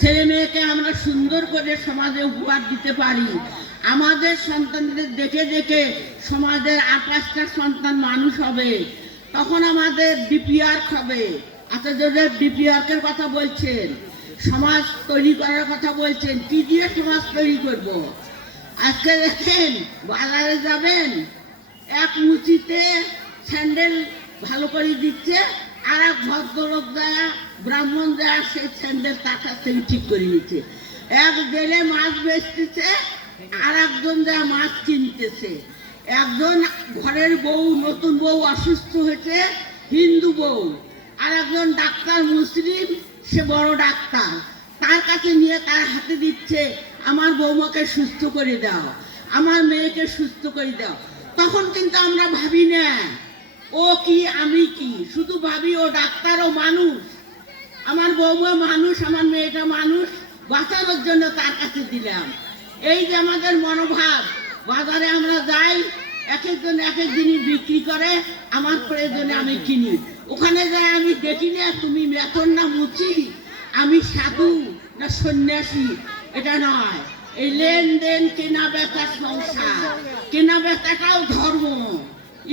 ছেলে মেয়েকে আমরা সুন্দর করে সমাজে উপহার দিতে পারি। আমাদের সন্তানদের দেখে দেখে সমাজের 28টা সন্তান মানুষ হবে, তখন আমাদের ডিপিআর হবে। আচ্ছা, যদি ডিপিআরের কথা বলছেন, সমাজ তৈরি করার কথা বলছেন, কি দিয়ে সমাজ তৈরি করব? আজকে দেখেন বাজারে যাবেন, এক মুচিতে স্যান্ডেল ভালো করে দিচ্ছে, আর এক ভদ্রলোক দেয়া ব্রাহ্মণ দেয়া সেই স্যান্ডেল তার কাছ থেকে ঠিক করে নিচ্ছে। এক জেলে মাছ বেচতেছে, আর একজন দেয়া মাছ কিনতেছে। একজন ঘরের বউ, নতুন বউ অসুস্থ হয়েছে, হিন্দু বউ, আর একজন ডাক্তার মুসলিম, সে বড় ডাক্তার, তার কাছে নিয়ে তার হাতে দিচ্ছে, আমার বৌমাকে সুস্থ করে দাও, আমার মেয়েকে সুস্থ করে দাও। তখন কিন্তু আমরা ভাবি না ও কি আমি কি, শুধু ভাবি ও ডাক্তার, ও মানুষ, আমার বৌমা মানুষ, আমার মেয়েটা মানুষ, বাঁচানোর জন্য তার কাছে দিলাম। এই যে আমাদের মনোভাব। বাজারে আমরা যাই, এক একজন এক এক জিনিস বিক্রি করে, আমার প্রয়োজনে আমি কিনি। ওখানে যাই আমি দেখি না তুমি মেথর না মুচি, আমি সাধু না সন্ন্যাসী, এটা নয়। এই লেনদেন, কেনা বেচা, সংসার, কেনা বেচাটাও ধর্ম।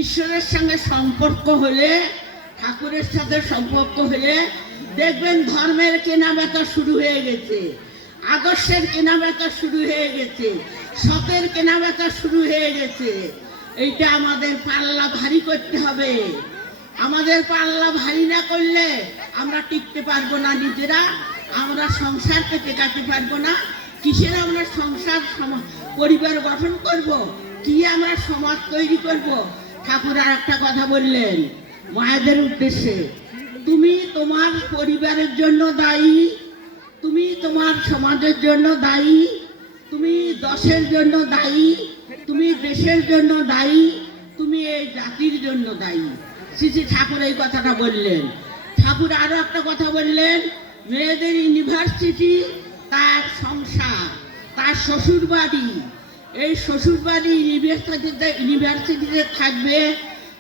ঈশ্বরের সঙ্গে সম্পর্ক হলে, ঠাকুরের সাথে সম্পর্ক হলে দেখবেন ধর্মের কেনা বেচা শুরু হয়ে গেছে, আদর্শের কেনা বেচা শুরু হয়ে গেছে, সতের কেনা বেচা শুরু হয়ে গেছে। এইটা আমাদের পাল্লা ভারী করতে হবে। আমাদের পাল্লা ভারী না করলে আমরা টিকতে পারবো না নিজেরা, আমরা সংসারকে টেকাতে পারবো না। কিসের আমরা সংসার পরিবার গঠন করব, কি আমরা সমাজ তৈরি করব? ঠাকুর আর একটা কথা বললেন মায়েদের উদ্দেশ্যে, তুমি তোমার পরিবারের জন্য দায়ী, তুমি তোমার সমাজের জন্য দায়ী, তুমি দশের জন্য দায়ী, তুমি দেশের জন্য দায়ী, তুমি এই জাতির জন্য দায়ী। শ্রী শ্রী ঠাকুর এই কথাটা বললেন। ঠাকুর আরো একটা কথা বললেন, মেয়েদের ইউনিভার্সিটি, তার সংসার, তার শ্বশুর বাড়ি। এই শ্বশুর বাড়ি ইউনিভার্সিটিতে থাকবে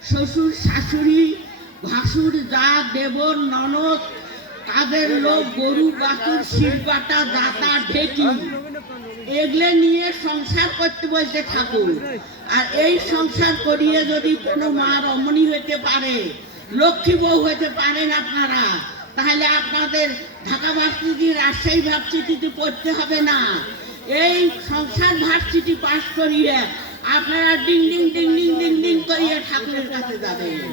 শ্বশুর, শাশুড়ি, ভাসুর, যা, দেবর, ননদ, তাদের লোক, গরু, বাছুর, শিলপাটা, দাতা, ঢেকি, এগুলো নিয়ে সংসার করতে বলছে ঠাকুর। আর এই সংসার করিয়ে যদি কোনো মা রমণী হইতে পারে, লক্ষ্মী বউ হইতে পারেন আপনারা, তাহলে আপনাদের ঢাকা ভার্সিটি, রাজশাহী ভার্সিটিতে পড়তে হবে না। এই সংসার ভার্সিটি পাশ করিয়ে আপনারা ding ding ding ding ding ding করিয়ে ঠাকুরের কাছে যাবেন।